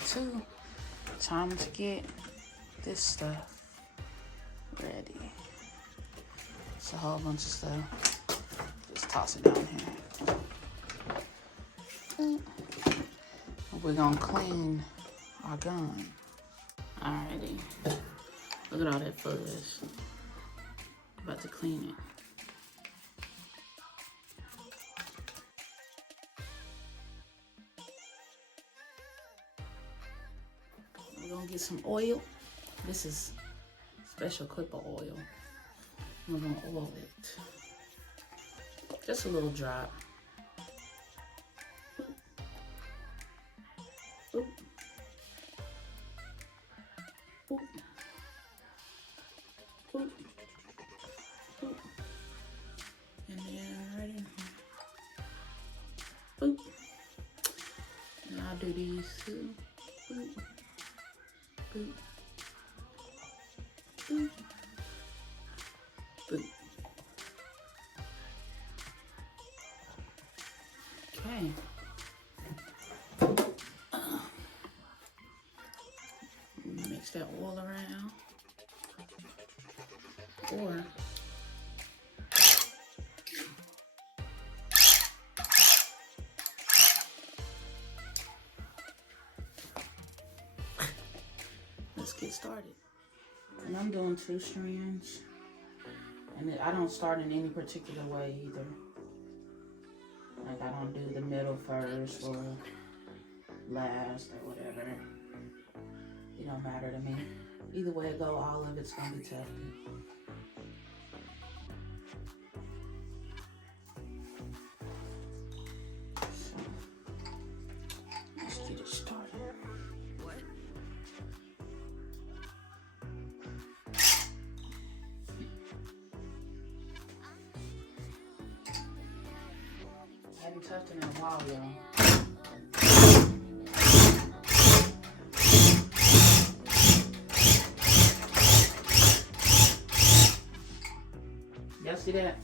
part 2. Time to get this stuff ready. It's a whole bunch of stuff. Just toss it down here. We're gonna clean our gun. Alrighty. Look at all that fuzz. About to clean it. We're gonna get some oil. This is special clipper oil. We're gonna oil it. Just a little drop. Oop. Oop. Oop. Oop. And then right in here. Boop. And I'll do these too. Boop. Boop. Boop. Boop. Okay. Mix that all around. Or let's get started. And I'm doing 2 strands. And I don't start in any particular way either. Like I don't do the middle first or last or whatever. It don't matter to me. Either way it go, all of it's gonna be tufted. So, let's get it started. I haven't tufted in a while, y'all. Y'all see that?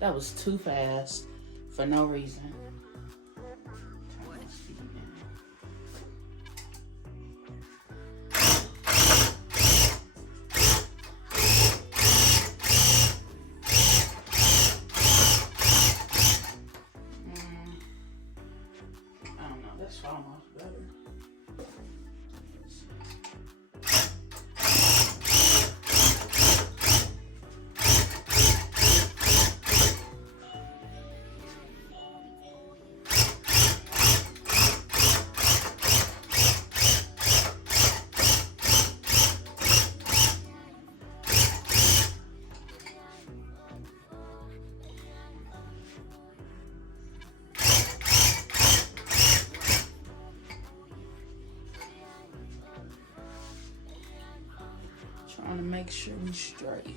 That was too fast for no reason. Turn my speed down. I don't know, that's almost better. Trying to make sure we're straight.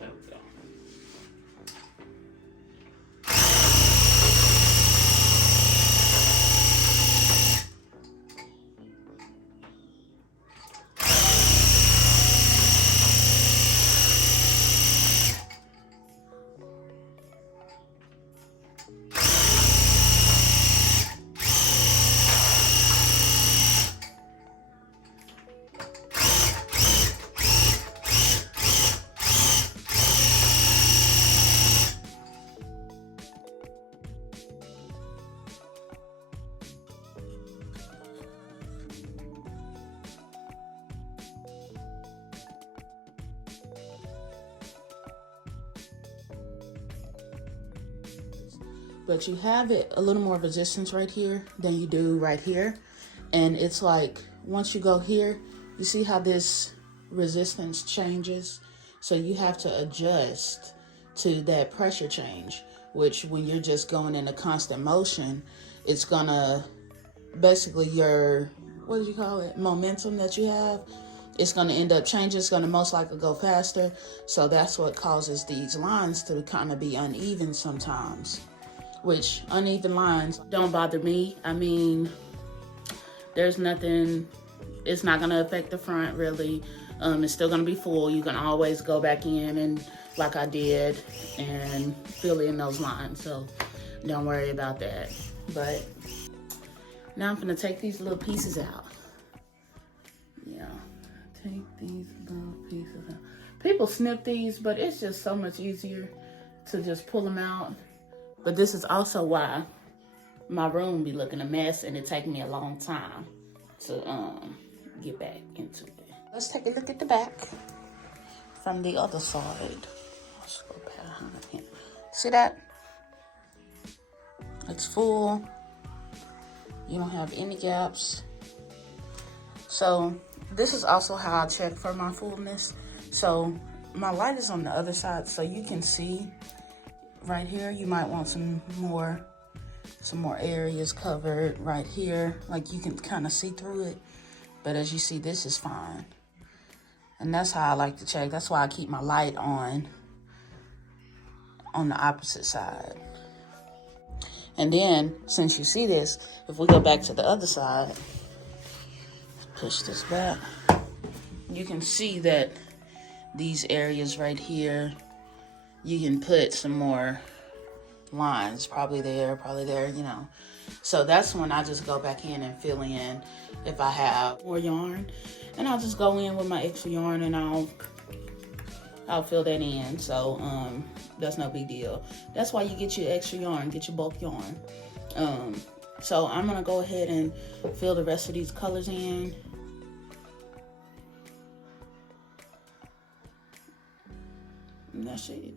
There we go. But you have it a little more resistance right here than you do right here. And it's like, once you go here, you see how this resistance changes? So you have to adjust to that pressure change, which when you're just going in a constant motion, it's gonna, basically your, what do you call it? Momentum that you have, it's gonna end up changing. It's gonna most likely go faster. So that's what causes these lines to kind of be uneven sometimes. Which uneven lines don't bother me. I mean, there's nothing It's not gonna affect the front really. It's still gonna be full. You can always go back in and, like I did, and fill in those lines. So don't worry about that. But now I'm gonna take these little pieces out. Yeah, take these little pieces out. People snip these, but it's just so much easier to just pull them out. But this is also why my room be looking a mess, and it take me a long time to get back into it. Let's take a look at the back from the other side. Let's go behind here. See that? It's full. You don't have any gaps. So this is also how I check for my fullness. So my light is on the other side, so you can see right here. You might want some more areas covered right here, like you can kind of see through it. But as you see, this is fine. And that's how I like to check. That's why I keep my light on the opposite side. And then, since you see this, if we go back to the other side, push this back, you can see that these areas right here, you can put some more lines, probably there, you know. So that's when I just go back in and fill in if I have more yarn. And I'll just go in with my extra yarn and I'll fill that in. So that's no big deal. That's why you get your extra yarn, get your bulk yarn. So I'm gonna go ahead and fill the rest of these colors in. And that's it.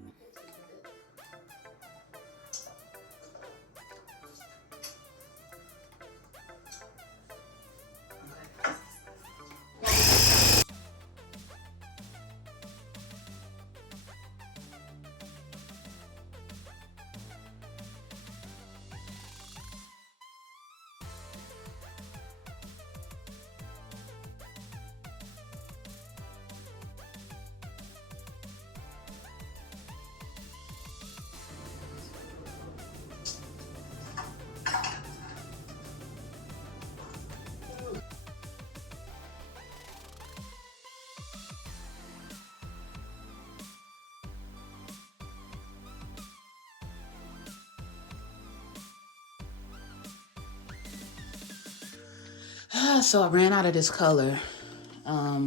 So I ran out of this color.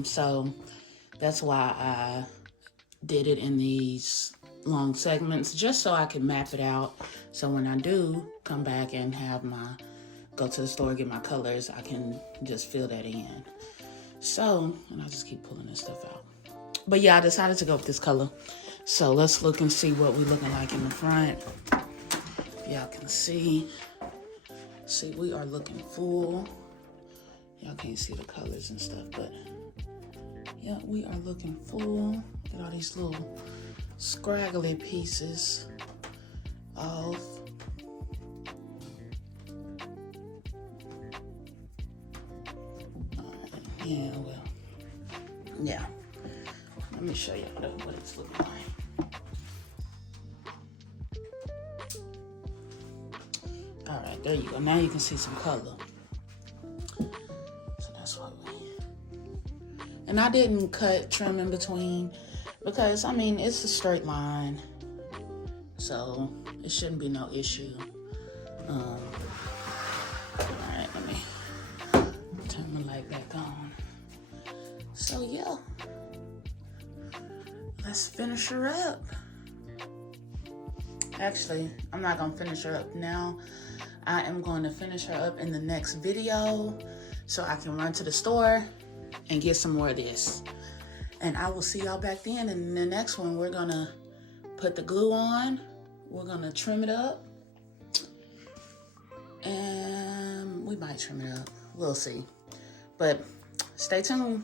So that's why I did it in these long segments, just so I can map it out. So when I do come back and go to the store, get my colors, I can just fill that in. So, and I just keep pulling this stuff out. But yeah, I decided to go with this color. So let's look and see what we're looking like in the front. Y'all can see. See, we are looking full. Y'all can't see the colors and stuff, but yeah, we are looking full. Look at all these little scraggly pieces off. Yeah, well, yeah. Let me show y'all what it's looking like. All right, there you go. Now you can see some color. So that's what and I didn't cut trim in between because, I mean, it's a straight line. So it shouldn't be no issue. All right, let me turn my light back on. So yeah, let's finish her up. Actually, I'm not gonna finish her up now. I am going to finish her up in the next video so I can run to the store and get some more of this. And I will see y'all back then. And in the next one, we're gonna put the glue on. We're gonna trim it up. And we might trim it up. We'll see. But stay tuned.